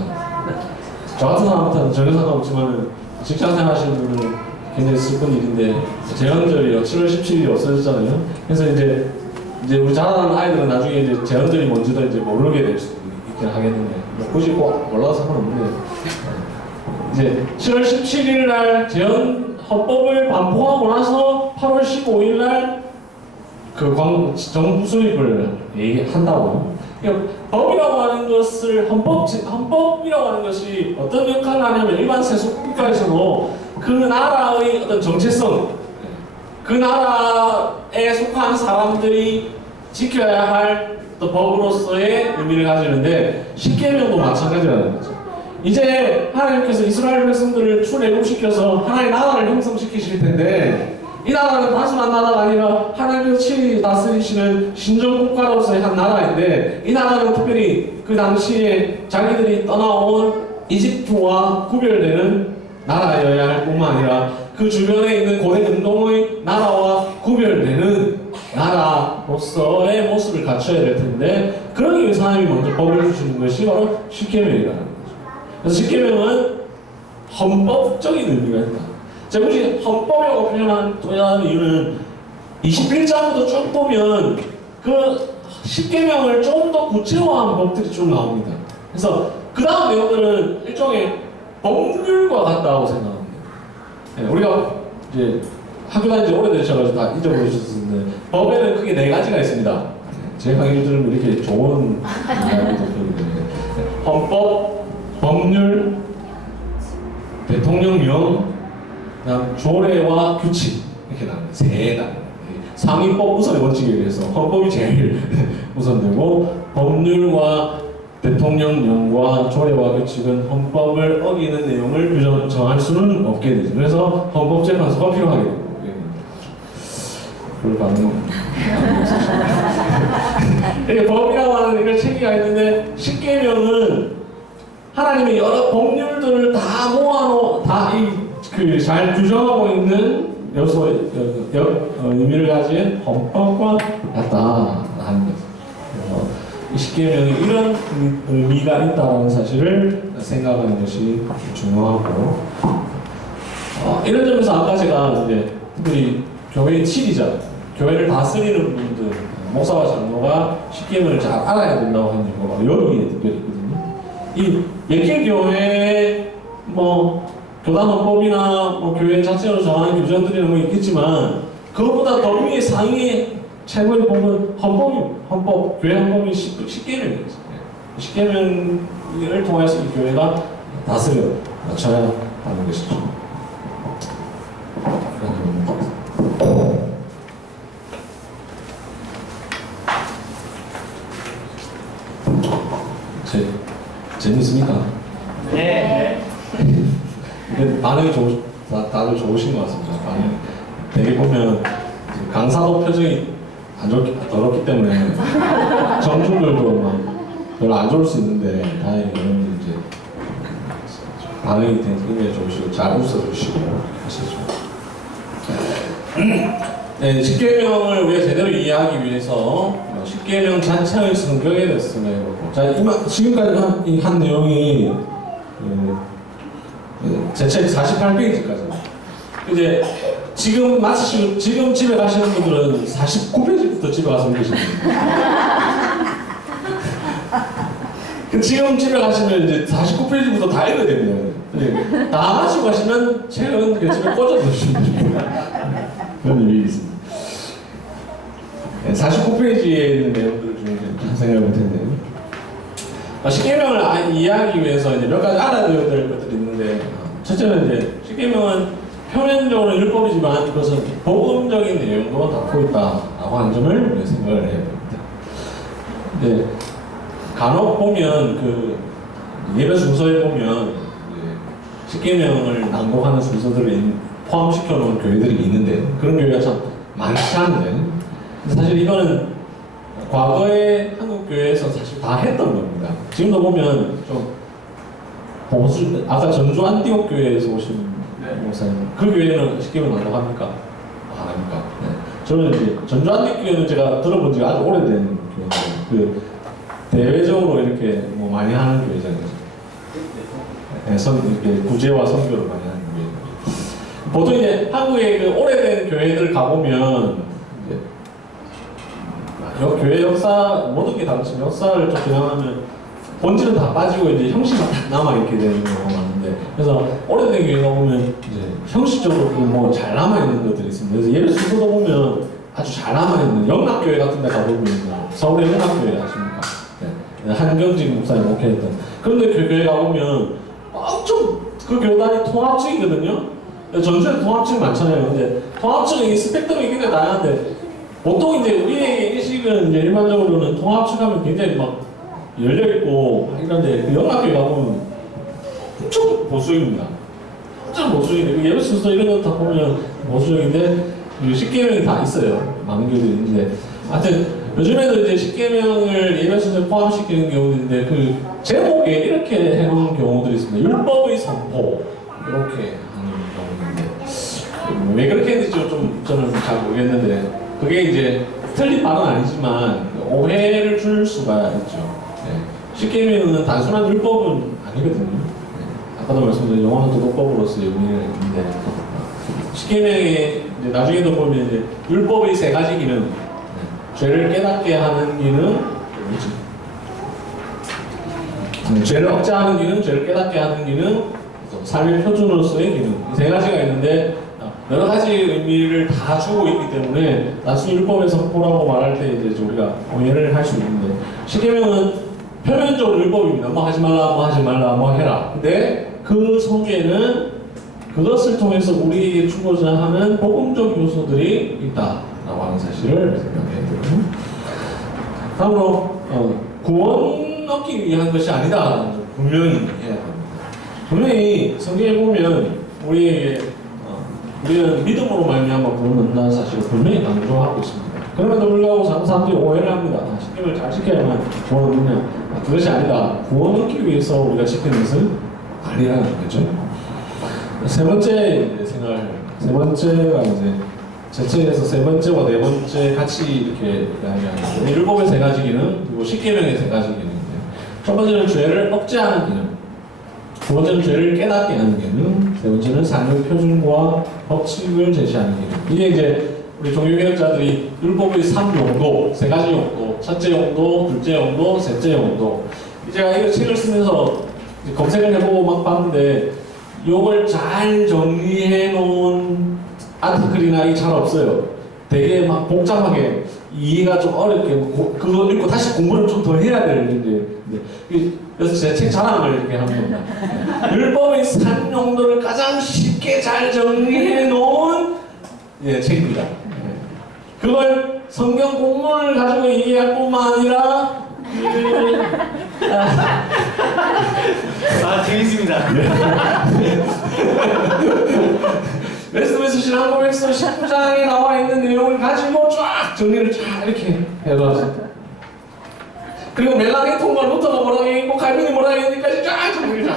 저 같은 사람한테는 전혀 상관없지만 직장생활 하시는 분은 굉장히 슬픈 일인데 제헌절이요. 7월 17일이 없어졌잖아요. 그래서 이제 우리 자라나는 아이들은 나중에 이제 제헌절이 뭔지도 이제 모르게 될 수도 있긴 하겠는데 굳이 꼭 몰라도 상관없는데 이제 7월 17일 날 제헌 헌법을 반포하고 나서 8월 15일 날 그 정부 수립을 한다고요. 그러니까 법이라고 하는 것을 헌법이라고 하는 것이 어떤 역할을 하냐면 일반 세속 국가에서도 그 나라의 어떤 정체성, 그 나라에 속한 사람들이 지켜야 할 또 법으로서의 의미를 가지는데 십계명도 마찬가지라는 거죠. 이제 하나님께서 이스라엘 백성들을 출애굽시켜서 하나의 나라를 형성시키실 텐데 이 나라는 단순한 나라가 아니라 하나님께서 친히 다스리시는 신정국가로서의 한 나라인데 이 나라는 특별히 그 당시에 자기들이 떠나온 이집트와 구별되는 나라여야 할 뿐만 아니라 그 주변에 있는 고대 근동의 나라와 구별되는 나라로서의 모습을 갖춰야 될 텐데 그러기 위해서 하나님이 먼저 법을 주시는 것이 바로 십계명이라는 거죠. 그래서 십계명은 헌법적인 의미가 있다. 제가 굳이 헌법이라고 표현한 이유는 21장부터 쭉 보면 그 십계명을 좀 더 구체화한 법들이 쭉 나옵니다. 그래서 그 다음 내용들은 일종의 법률과 같다고 생각합니다. 네, 우리가 이제 학교 다닌 지 오래되셔가지고 다 잊어버리셨는데 법에는 크게 네 가지가 있습니다. 제 강의 들으면 이렇게 좋은 이야기도 들리게 되네요. 헌법, 법률, 대통령령, 그다음 조례와 규칙 이렇게 나옵니다. 세 단. 상위법 우선의 원칙에 의해서 헌법이 제일 우선되고 법률과 대통령령과 조례와 규칙은 헌법을 어기는 내용을 정할 수는 없게 되죠. 그래서 헌법재판소가 필요하게 되고 그걸 받는 이게 법이라고 하는 이런 체계가 있는데 십계명은 하나님의 여러 법률들을 다 모아놓은 잘 규정하고 있는 의미를 가진 헌법과 같다라는 거죠. 이 십계명이 이런 의미가 있다는 사실을 생각하는 것이 중요하고 이런 점에서 아까 제가 이제 특별히 교회의 치리자, 교회를 다스리는 분들, 목사와 장로가 십계명을 잘 알아야 된다고 하는 이유가 여기에 특별히 있거든요. 이 예길교회의 교단 헌법이나 교회 자체로 정하는 규정들이나 있겠지만 그것보다 더 위에 상위의 최고의 법은 헌법, 교회 헌법이 십계명이에요. 십계명을 통해서 이 교회가 다스려 맞춰야 하는 것이죠. 재밌습니까? 네. 반응이 다들 좋으신 것 같습니다. 되게 보면 강사도 표정이 더럽기 때문에 정중들도 막 별로 안 좋을 수 있는데 다행히 여러분들 이제 반응이 굉장히 좋으시고 잘 웃어주시고 하시죠. 네, 십계명을 우리가 제대로 이해하기 위해서 십계명 자체의 성경에 대해서 해보고 자, 지금까지 한 내용이 제 책 48페이지까지 이제 지금 마치시고 지금 집에 가시는 분들은 49페이지부터 집에 가서 읽으시면 지금 집에 가시면 이제 49페이지부터 다 읽어야 됩니다. 네. 다 마치고 가시면 책은 집에 꽂아 두시면 됩니다. 그런 일이 있습니다. 49페이지에 있는 내용들을 좀 생각해 볼 텐데 십계명을 이해하기 위해서 이제 몇 가지 알아야 될 것들이 있는데 첫째는 이제 십계명은 표면적으로 율법이지만 그것은 복음적인 내용도 담고 있다라고 하는 점을 우리가 생각을 해야 됩니다. 근데 간혹 보면 그 예배 순서에 보면 십계명을 낭독하는 순서들을 포함시켜 놓은 교회들이 있는데 그런 교회가 참 많지 않은데 사실 이거는 과거에 한국 교회에서 사실 다 했던 겁니다. 지금도 보면 좀 보수 아까 전주 안디옥 교회에서 오신 목사님 그 교회는 십계명 낭독합니까? 안 합니까? 네. 저는 이제 전주 안디옥 교회는 제가 들어본 지가 아주 오래된 교회인데 그 대외적으로 이렇게 많이 하는 교회잖아요. 네, 이렇게 구제와 선교를 많이 하는 교회. 보통 이제 한국의 그 오래된 교회들 가보면 이제 교회 역사 모든 게 다르지만 역사를 좀 그냥하면 본질은 다 빠지고 이제 형식만 남아 있게 되는 경우가 많은데 그래서 오래된 교회가 보면 이제 형식적으로 잘 남아 있는 것들이 있습니다. 그래서 예를 순서도 보면 아주 잘 남아 있는 영락교회 같은 데 가보면 서울의 영락교회 아십니까? 네. 한경직 목사님 목회했던 그런데 그 교회 가보면 엄청 그 교단이 통합층이거든요. 전주에 통합층 많잖아요. 근데 통합층이 스펙트럼이 굉장히 다양한데 보통 이제 우리의 인식은 이제 일반적으로는 통합층 하면 굉장히 막 열려있고 이런데 그 영락교회 가보면 엄청 보수적입니다. 엄청 보수적인데 예배 순서 이런 거 다 보면 보수적인데 십계명이 다 있어요. 많은 교회들이 있는데 하여튼 요즘에도 이제 십계명을 예배 순서에 포함시키는 경우들인데 그 제목에 이렇게 해놓은 경우들이 있습니다. 율법의 선포 이렇게 하는 경우인데 왜 그렇게 했는지 좀 저는 잘 모르겠는데 그게 이제 틀린 말은 아니지만 오해를 줄 수가 있죠. 네. 십계명은 단순한 율법은 아니거든요. 네. 아까도 말씀드린 영원한 도덕법으로서의 의미가 있는데 십계명에 나중에도 보면 이제 율법의 세 가지 기능, 네. 죄를 깨닫게 하는 기능, 죄를 억제하는 기능, 죄를 깨닫게 하는 기능, 삶의 표준으로서의 기능 이 세 가지가 있는데 여러 가지 의미를 다 주고 있기 때문에 단순히 율법의 선포라고 말할 때 이제 우리가 오해를 할 수 있는데, 십계명은 표면적으로 율법입니다. 뭐 하지 말라, 뭐 하지 말라, 뭐 해라. 근데 그 속에는 그것을 통해서 우리에게 주고자 하는 복음적 요소들이 있다라고 하는 사실을 생각해야 되고, 다음으로 구원 얻기 위한 것이 아니다. 분명히 해야 합니다. 분명히 성경에 보면 우리에게 우리는 믿음으로 말미암아 구원을 얻는다는 사실을 분명히 강조하고 있습니다. 그럼에도 불구하고 사람들이 오해를 합니다. 십계명을 잘 지켜야만 구원 얻느냐? 그것이 아니다. 구원 얻기 위해서 우리가 지키는 것은 아니라는 거죠. 세 번째 번째가 이제 제 책에서 세 번째와 네 번째 같이 이렇게 이야기하는데, 율법의 세 가지 기능, 그리고 십계명의 세 가지 기능인데, 첫 번째는 죄를 억제하는 기능, 두 번째는 죄를 깨닫게 하는 기능, 세 번째는 삶의 표준과 법칙을 제시하는 기능. 이게 이제 우리 종교개혁자들이 율법의 3용도, 세 가지 용도, 첫째 용도, 둘째 용도, 셋째 용도. 제가 이 책을 쓰면서 검색을 해보고 막 봤는데, 이걸 잘 정리해 놓은 아티클이나 잘 없어요. 되게 막 복잡하게 이해가 좀 어렵게, 그거 읽고 다시 공부를 좀 더 해야 되는데, 그래서 제 책 자랑을 이렇게 합니다. 율법의 3용도를 가장 쉽게 잘 정리해 놓은 책입니다. 그걸 성경 공문을 가지고 이해할 뿐만 아니라 재밌습니다. 웨스트민스터 신앙고백서 19장에 나와 있는 내용을 가지고 쫙 정리를 쫙 이렇게 해놨습니다. 그리고 멜라니통과 루터가 뭐라고 얘기했고 칼빈이 뭐라고 얘기했는지까지 쫙 정리를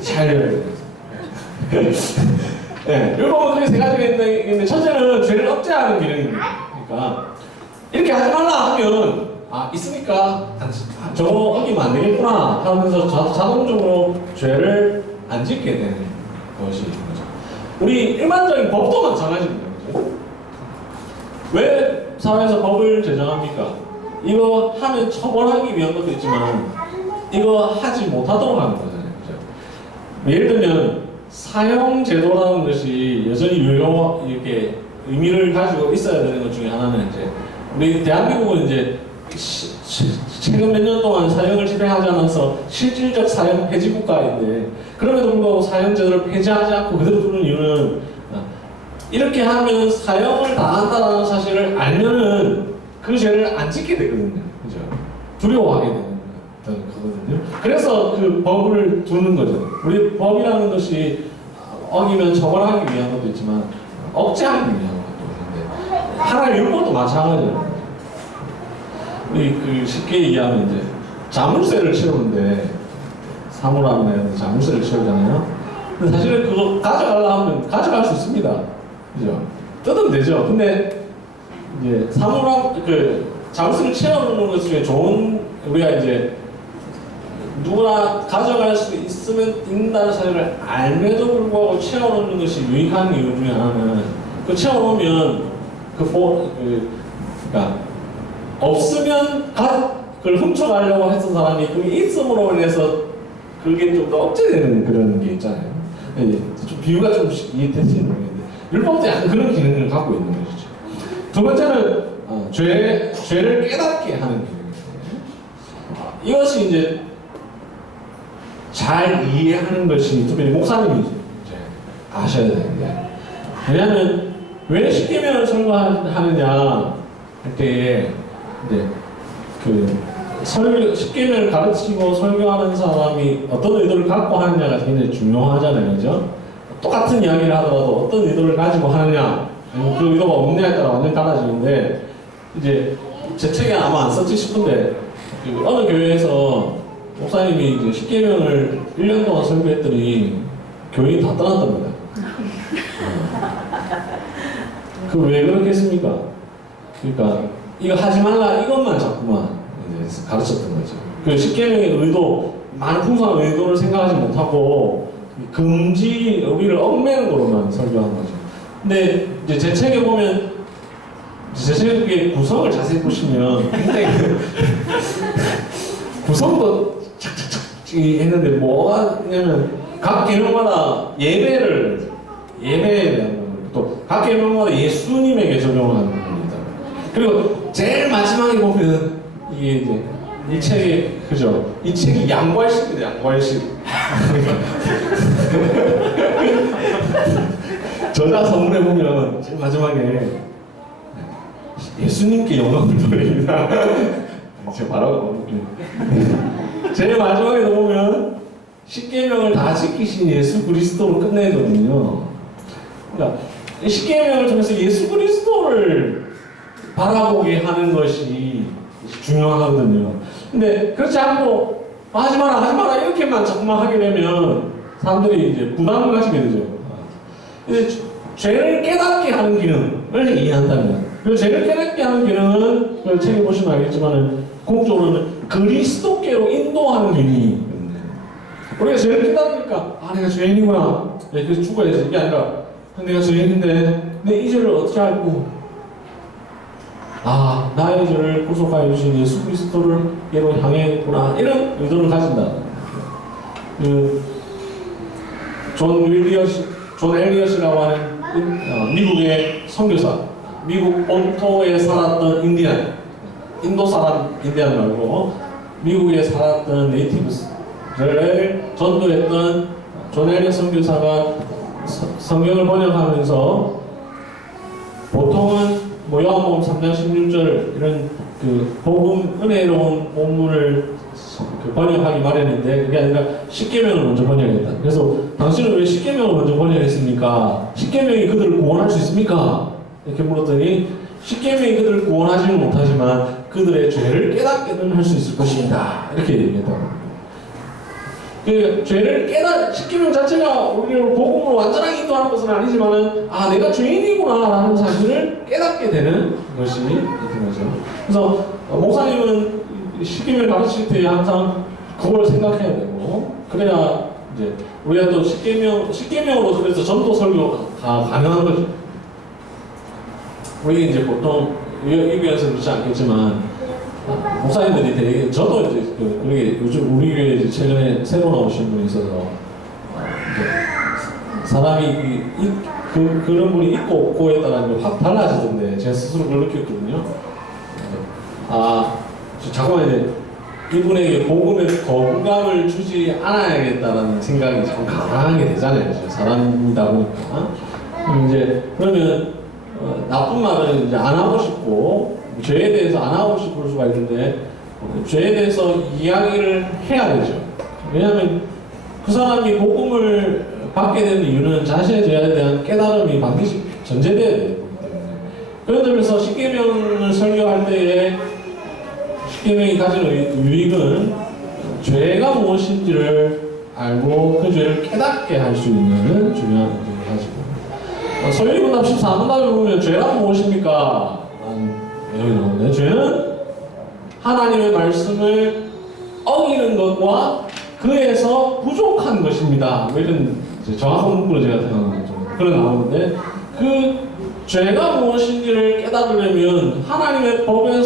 잘 해야 돼요. 네, 율법은 그게 세 가지가 있는데, 첫째는 죄를 억제하는 기능입니다. 그러니까 이렇게 하지 말라 하면 있으니까 저거 어기면 안 되겠구나 하면서 자동적으로 죄를 안 짓게 되는 것이 거죠. 우리 일반적인 법도 마찬가지입니다. 그렇죠? 왜 사회에서 법을 제정합니까? 이거 하면 처벌하기 위한 것도 있지만 이거 하지 못하도록 하는 거잖아요. 그렇죠? 예를 들면 사형제도라는 것이 여전히 이렇게 의미를 가지고 있어야 되는 것 중에 하나는 이제 우리 대한민국은 이제 최근 몇 년 동안 사형을 집행하지 않아서 실질적 사형 폐지 국가인데, 그럼에도 불구하고 사형제도를 폐지하지 않고 그대로 두는 이유는 이렇게 하면 사형을 당한다는 사실을 알면은 그 죄를 안 짓게 되거든요. 그죠? 두려워하게 되는 거거든요. 그래서 그 법을 두는 거죠. 우리 법이라는 것이 어기면 처벌하기 위한 것도 있지만 억제하기 위한 것도 있는데, 하나의 율법도 마찬가지예요. 우리 쉽게 얘기하면 이제 자물쇠를 채우는데 사물함에 자물쇠를 채우잖아요. 근데 사실은 그거 가져가려 하면 가져갈 수 있습니다. 그죠? 뜯으면 되죠. 근데 이제 사물함 자물쇠를 채워놓는 것 중에 좋은, 우리가 이제 누구나 가져갈 수 있다는 사실을 알면서 불구하고 채워놓는 것이 유익한 이유 중에 하나는, 그 채워놓으면 그러니까 없으면 그걸 훔쳐가려고 했던 사람이 그게 있음으로 인해서 그게 좀 더 억제되는 그런 게 있잖아요. 좀 비유가 좀 이해될지 모르겠는데, 율법도 약간 그런 기능을 갖고 있는 것이죠. 두 번째는 죄를 깨닫게 하는 기능입니다. 이것이 이제 잘 이해하는 것이 특별히 목사님이 이제 아셔야 되는데, 왜냐하면 왜 십계명을 설교하느냐 할 때에 이제 십계명을 가르치고 설교하는 사람이 어떤 의도를 갖고 하느냐가 굉장히 중요하잖아요. 그죠? 똑같은 이야기를 하더라도 어떤 의도를 가지고 하느냐, 아니면 그 의도가 없느냐에 따라 완전히 달라지는데, 이제 제 책에 아마 안 썼지 싶은데, 어느 교회에서 목사님이 이제 십계명을 1년 동안 설교했더니 교인이 다 떠났답니다. 왜 그렇게 했습니까? 그러니까 이거 하지 말라 이것만 자꾸만 이제 가르쳤던 거죠. 그 십계명의 의도, 많은 풍성한 의도를 생각하지 못하고 금지, 우리를 얽매는 거로만 설교한 거죠. 근데 이제 제 책에 보면, 제 책의 구성을 자세히 보시면 굉장히 구성도 착착착 했는데, 뭐가 있냐면 각 계명마다 예배에 대한 또 각 계명마다 예수님에게 적용하는 겁니다. 그리고 제일 마지막에 보면 이게 이제 이 책이 그죠? 이 책이 양괄식입니다. 양괄식. 저자 서문에 보면 제일 마지막에 예수님께 영광을 돌립니다. 제가 말하고 제일 마지막에 보면 십계명을 다 지키신 예수 그리스도로 끝내거든요. 그러니까 십계명을 통해서 예수 그리스도를 바라보게 하는 것이 중요하거든요. 근데 그렇지 않고 하지 마라 이렇게만 자꾸만 하게 되면 사람들이 이제 부담을 가지게 되죠. 근데 죄를 깨닫게 하는 기능을 이해한다면, 그리고 죄를 깨닫게 하는 기능은 그 책에 보시면 알겠지만 궁극적으로는 그리스도께로 인도하는 기능이 있거든요. 우리가 죄를 깨닫으니까 내가 죄인이구나, 그래서 죽어야지, 이게 아니라 내가 죄인인데 내 이 죄를 어떻게 알고 나의 죄를 구속하여 주신 예수 그리스도를 얘로 향했구나, 이런 의도를 가진다. 존 엘리엇이라고 하는 미국의 선교사, 미국 본토에 살았던 인도 사람 인디안 말고 미국에 살았던 네이티브스를 전도했던 존 엘리엇 선교사가 성경을 번역하면서 보통은 요한복음 3장 16절 이런 그 복음 은혜로운 본문을 번역하기 마련인데, 그게 아니라 십계명을 먼저 번역했다. 그래서 당신은 왜 십계명을 먼저 번역했습니까? 십계명이 그들을 구원할 수 있습니까? 이렇게 물었더니 십계명이 그들을 구원하지는 못하지만 그들의 죄를 깨닫게는 할 수 있을 것입니다. 이렇게 얘기했다. 그 죄를 십계명 자체가 우리를 복음으로 완전하게 인도하는 것은 아니지만은 내가 죄인이구나라는 사실을 깨닫게 되는 것이 있는 거죠. 그래서 목사님은 십계명을 가르칠 때 항상 그걸 생각해야 되고, 그래야 이제 우리가 또 십계명으로 그래서 전도 설교가 가능한 거죠. 우리 이제 보통 이교에서 그렇지 않겠지만 목사님들이 되게, 저도 이제 그게 요즘 우리 교회에 이제 최근에 새로 나오신 분이 있어서 사람이 그런 분이 있고 없고에 따라 확 달라지던데 제가 스스로 그걸 느꼈거든요. 자꾸만 이제 이분에게 복음의 거부감을 주지 않아야겠다라는 생각이 자꾸 강하게 되잖아요. 사람이다 보니까. 그러면 나쁜 말은 이제 안 하고 싶고, 죄에 대해서 안 하고 싶을 수가 있는데, 죄에 대해서 이야기를 해야 되죠. 왜냐하면 그 사람이 복음을 받게 되는 이유는 자신의 죄에 대한 깨달음이 반드시 전제되어야 되기 때문에, 그런 점에서 십계명을 설교할 때에 십계명이 가지는 유익은 죄가 무엇인지를 알고 그 죄를 깨닫게 할 수 있는 중요한 의미를 가지고, 소위문답 14문답을 보면 죄란 무엇입니까? 여기 나오는데, 죄는 하나님의 말씀을 어기는 것과 그에서 부족한 것입니다. 이런 정확한 문구로 제가 생각하는 거죠. 그런 나오는데, 그 죄가 무엇인지를 깨달으려면 하나님의 법을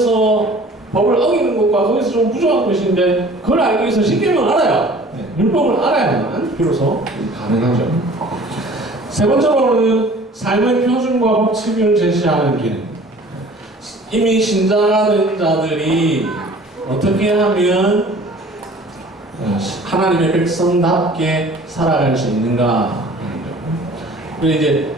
어기는 것과 거기서 좀 부족한 것인데, 그걸 알기 위해서 십계명을 알아야, 율법을 알아야만 비로소 가능하죠. 세 번째로는 삶의 표준과 법칙을 제시하는 기능. 이미 신자가 된 자들이 어떻게 하면 하나님의 백성답게 살아갈 수 있는가. 그리고 이제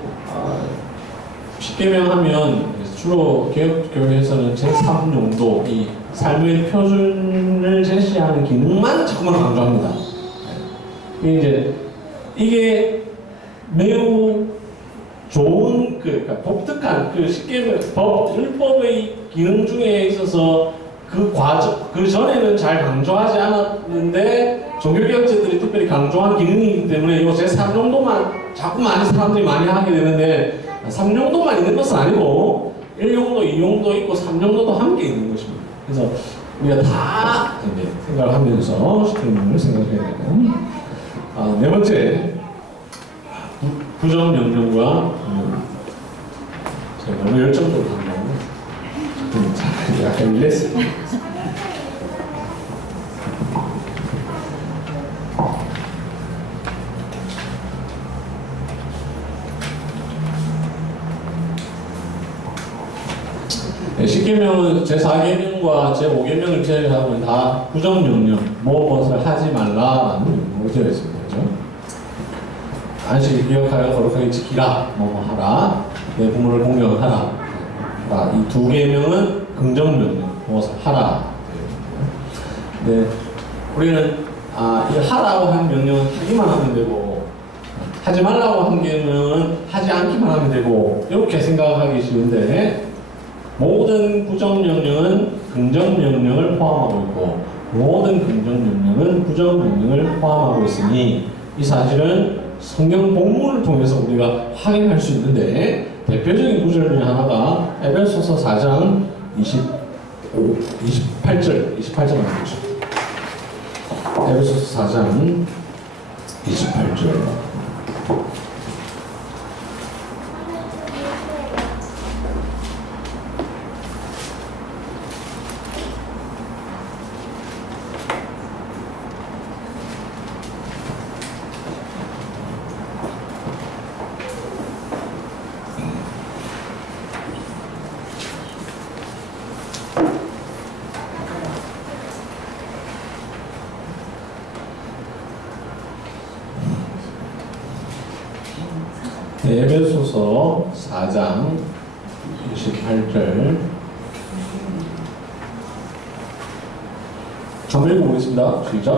십계명 하면 주로 개혁교회에서는 제3용도, 이 삶의 표준을 제시하는 기능만 자꾸만 강조합니다. 이게 매우 좋은 그러니까 독특한 십계명 율법의 기능 중에 있어서 그 전에는 잘 강조하지 않았는데 종교개혁자들이 특별히 강조한 기능이기 때문에 이 제3용도만 자꾸 사람들이 많이 하게 되는데, 3용도만 있는 것은 아니고 1용도, 2용도 있고 3용도도 함께 있는 것입니다. 그래서 우리가 다 이제 생각을 하면서 십계명을 생각해야 되는. 네 번째, 부정 명령과 제가 너무 열정적으로 한번 약간 일랬습니다. 10계명은 제4계명과 제5계명을 제외하면 다 부정명령, 무엇을 하지 말라라는 명령으로 되어 있습니다. 그죠? 안식일 기억하여 거룩하게 지키라, 뭐뭐 하라, 내 부모를 공경하라. 이 2계명은 긍정명령, 무엇을 하라. 네, 우리는 이 하라고 한 명령은 하기만 하면 되고, 하지 말라고 한 명령은 하지 않기만 하면 되고, 이렇게 생각하기 쉬운데, 모든 부정명령은 긍정명령을 포함하고 있고 모든 긍정명령은 부정명령을 포함하고 있으니 이 사실은 성경 본문을 통해서 우리가 확인할 수 있는데 대표적인 구절 중에 하나가 에베소서 4장 28절 말이죠. 에베소서 4장 28절 에베소서 4장 28절 한번 읽어보겠습니다. 시작.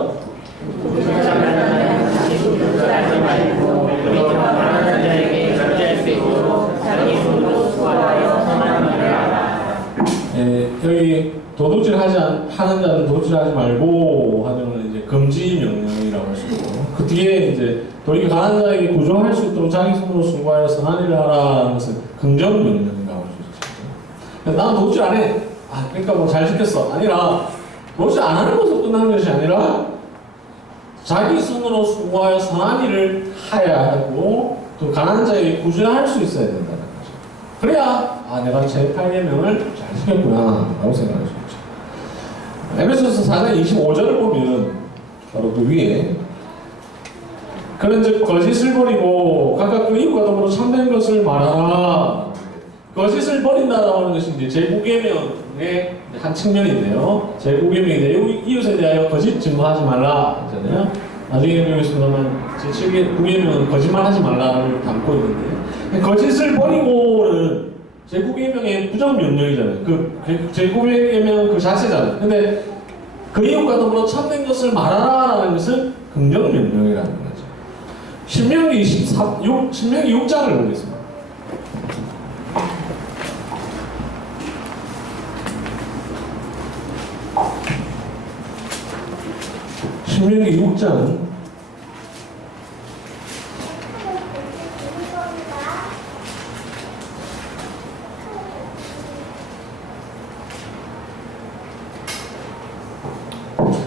여기 하는 자는 도둑질하지 말고 하는 이제 금지 명령이라고 할 수 있고 그 뒤에 이제 도리어 가난한 자에게 구조할 수 있도록 자기 손으로 수고하여 선한 일을 하라는 것은 긍정 명령이라고 할 수 있죠. 난 도둑질 안 해. 그러니까 뭐 잘 지켰어. 아니라 도둑질 안 하는 것으로 끝나는 것이 아니라 자기 손으로 수고하여 선한 일을 해야 하고 또 가난한 자에게 구조할 수 있어야 된다는 거죠. 그래야 내가 제 8계명을 잘 지켰구나 라고 생각할 수 있죠. 에베소서 4장 25절을 보면 바로 그 위에 그런즉 거짓을 버리고 각각 그 이웃과 더불어 참된 것을 말하라. 거짓을 버린다라고 하는 것이 이제 제9계명의 한 측면인데요. 제9계명인데 이웃에 대하여 거짓 증거하지 말라 하잖아요. 나중에 배우겠습니다만 제7계 9계명은 거짓말하지 말라를 담고 있는데 거짓을 버리고는 제9계명의 부정명령이잖아요. 그 제9계명 그 자체잖아요. 근데 그 이웃과 더불어 참된 것을 말하라라는 것은 긍정명령이라는 거죠. 신명기 6장을 보겠습니다. 신명기 6장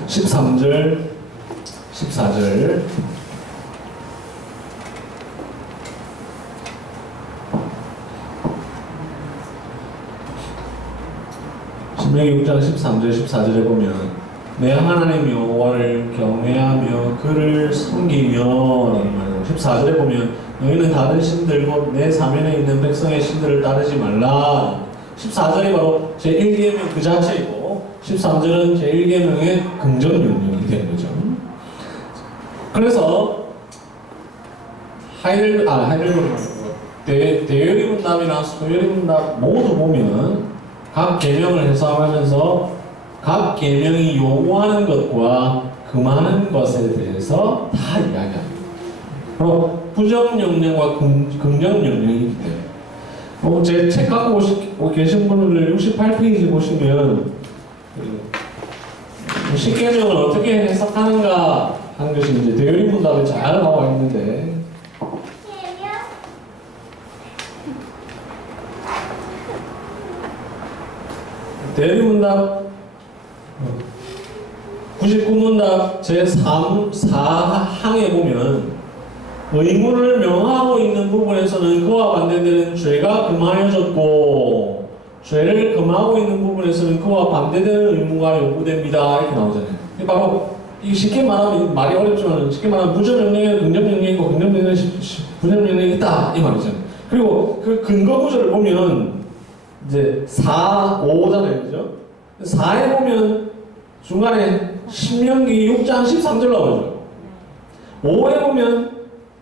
13절 14절 신명기 6장 13절 14절에 보면 내 하나님 여호와를 경외하며 그를 섬기며 라는 말이에요. 14절에 보면 너희는 다른 신들 곧 내 사면에 있는 백성의 신들을 따르지 말라. 14절이 바로 제1계명 그 자체이고 13절은 제1계명의 긍정명령이 된 거죠. 그래서 대열이 문답이나 소열이 문답 모두 보면 각 계명을 해석하면서 각 계명이 요구하는 것과 금하는 것에 대해서 다 이야기합니다. 바로 부정명령과 긍정명령이기 때문에 제 책 갖고 계신 분들 68페이지 보시면 10계명을 어떻게 해석하는가 하는 것이 이제 대열이 문답에 잘 나와 있는데 대열이 문답 99문답 제4항에 보면 의무를 명하고 있는 부분에서는 그와 반대되는 죄가 금하여졌고 죄를 금하고 있는 부분에서는 그와 반대되는 의무가 요구됩니다. 이렇게 나오잖아요. 바로 이 쉽게 말하면 말이 어렵지만 쉽게 말하면 부정명령에 긍정명령이 있고 긍정명령에 부정명령이 있다 이 말이잖아요. 그리고 그 근거 구절을 보면 이제 4, 5잖아요. 그죠? 4에 보면 중간에 신명기 6장 13절 나오죠. 5에 보면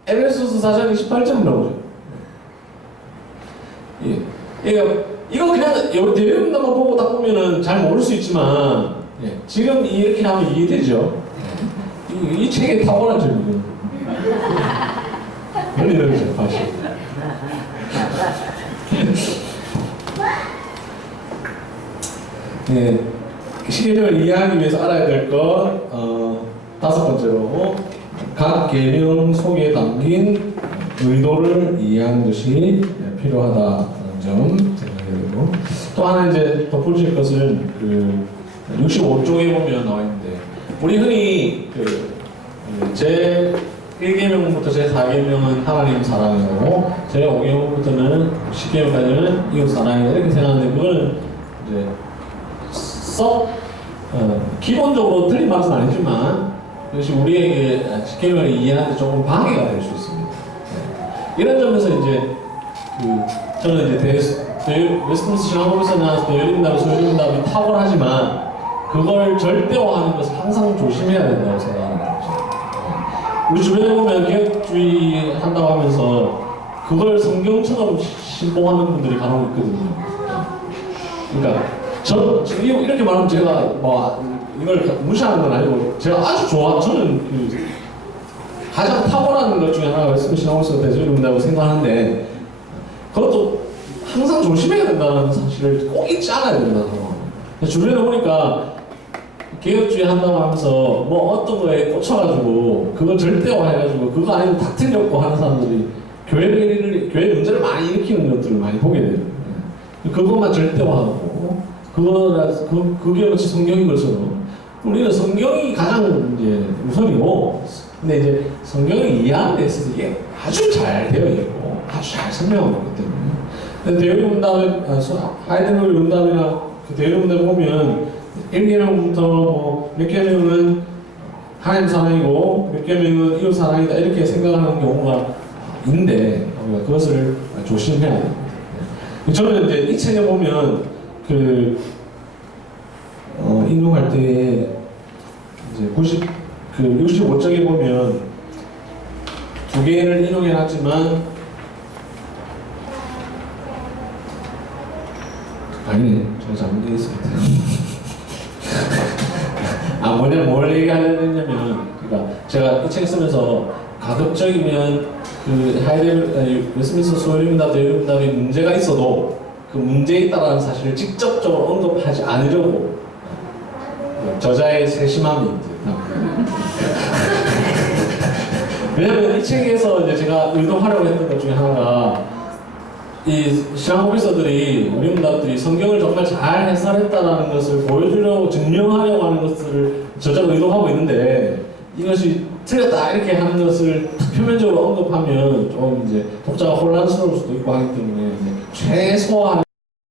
에베소서 4장 28절 나오죠. 예. 이거 그냥 대외문답만 보고 딱 보면은 잘 모를 수 있지만, 예. 지금 이렇게 하면 이해되죠? 이 책에 탁월한 점이에요. 원리를 접하시고. 네, 시계명을 이해하기 위해서 알아야 될 것, 5번째로 각 계명 속에 담긴 의도를 이해하는 것이 필요하다는 점 생각이 되고, 또 하나 이제 덧붙일 것은 그 65쪽에 보면 나와 있는데, 우리 흔히 제 1계명부터 제 4계명은 하나님 사랑이고, 제 5계명부터는 10계명까지는 이웃 사랑이다 이렇게 생각하는데, 그거는 이제 기본적으로 틀린 말은 아니지만 그것이 우리에게 10계명을 이해하는 데 조금 방해가 될 수 있습니다. 네. 이런 점에서 이제 저는 이제 웨스트민스터 신앙법에서나 열린다고 소열린다고 탁월하지만 그걸 절대화하는 것을 항상 조심해야 된다고 생각합니다. 우리 주변에 보면 개혁주의 한다고 하면서 그걸 성경처럼 신봉하는 분들이 간혹 있거든요. 그러니까 지금 이렇게 말하면 제가 이걸 무시하는 건 아니고 제가 아주 저는 가장 탁월한 것 중에 하나가 웨스트민스터 신앙법에서 대조된다고 생각하는데, 그것도 항상 조심해야 된다는 사실을 꼭 잊지 않아야 된다는 상황. 주변에 보니까 개혁주의 한다고 하면서 어떤 거에 꽂혀가지고 그거 절대화해가지고 그거 아니면 다 틀렸고 하는 사람들이 교회 문제를 많이 일으키는 것들을 많이 보게 돼요. 그것만 절대화하고 그게 마치 성경인 것처럼 우리는 성경이 가장 이제 우선이고, 근데 이제 성경을 이해하는 데 있어서 이게 아주 잘 되어 있고 아주 잘 설명하고 있기 때문에, 대외문답에 하이든거리 문답이나 대외문답 보면 1계명부터 몇 계명은 하나님 사랑이고 몇 계명은 이웃 사랑이다 이렇게 생각하는 경우가 있는데, 우리가 그것을 조심해야 됩니다. 저는 이제 이 책에 보면 인용할 때 이제 65쪽에 보면 두 개를 인용해놨지만 아니네, 제가 잘못되어 있습니다. 뭘 얘기하려고 했냐면, 그러니까 제가 이 책 쓰면서 가급적이면 웨스트민스터 소열문답, 대외문답에 문제가 있어도 그 문제에 있다는 사실을 직접적으로 언급하지 않으려고 저자의 세심함이 왜냐면 이 책에서 이제 제가 의도하려고 했던 것 중에 하나가 이 신앙고비서들이 우리 문답들이 성경을 정말 잘 해설했다라는 것을 보여주려고 증명하려고 하는 것들을 저자가 의도하고 있는데, 이것이 틀렸다 이렇게 하는 것을 표면적으로 언급하면 좀 이제 독자가 혼란스러울 수도 있고 하기 때문에 최소한